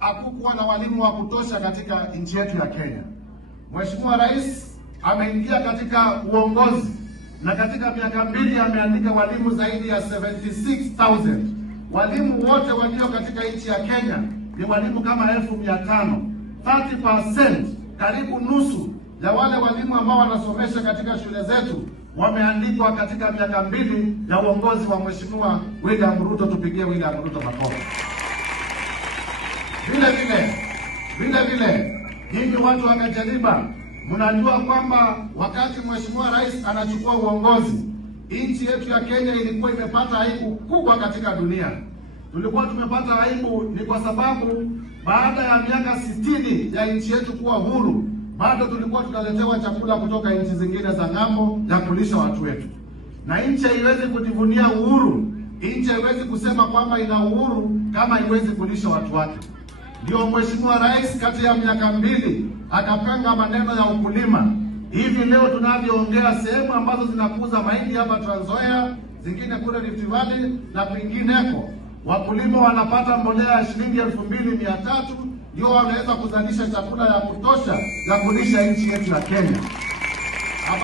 hakukuwa na walimu wa kutosha katika nchi yetu ya Kenya. Mheshimiwa Rais ameingia katika uongozi na katika miaka 2 ameandika walimu zaidi ya 76,000. Walimu wote walio katika nchi ya Kenya ni walimu kama 500,000. 30%, karibu nusu ya wale walimu ambao wanasomesha katika shule zetu wameandikwa katika miaka 2 ya uongozi wa Mheshimiwa William Ruto. Tupigie William Ruto makofi. Vile vile nyinyi watu wa Kajaliba mnajua kwamba wakati Mheshimiwa Rais anachukua uongozi, nchi yetu ya Kenya ilikuwa imepata aibu kubwa katika dunia. Tulikuwa tumepata aibu ni kwa sababu baada ya miaka 60 ya nchi yetu kuwa huru, bado tulikuwa tunaletewa chakula kutoka nchi zingine za ng'ambo ya kulisha watu wetu. Na nchi haiwezi kujivunia uhuru, nchi haiwezi kusema kwamba ina uhuru kama haiwezi kulisha watu wake. Ndio Mheshimiwa Rais kati ya miaka 2 akapanga maneno ya ukulima. Hivi leo tunavyoongea, sehemu ambazo zinakuza mahindi hapa Trans Nzoia, zingine kule Rift Valley na kwingineko, wakulima wanapata mbolea ya shilingi 2,300, ndio wanaweza kuzalisha chakula ya kutosha ya kulisha nchi yetu ya Kenya.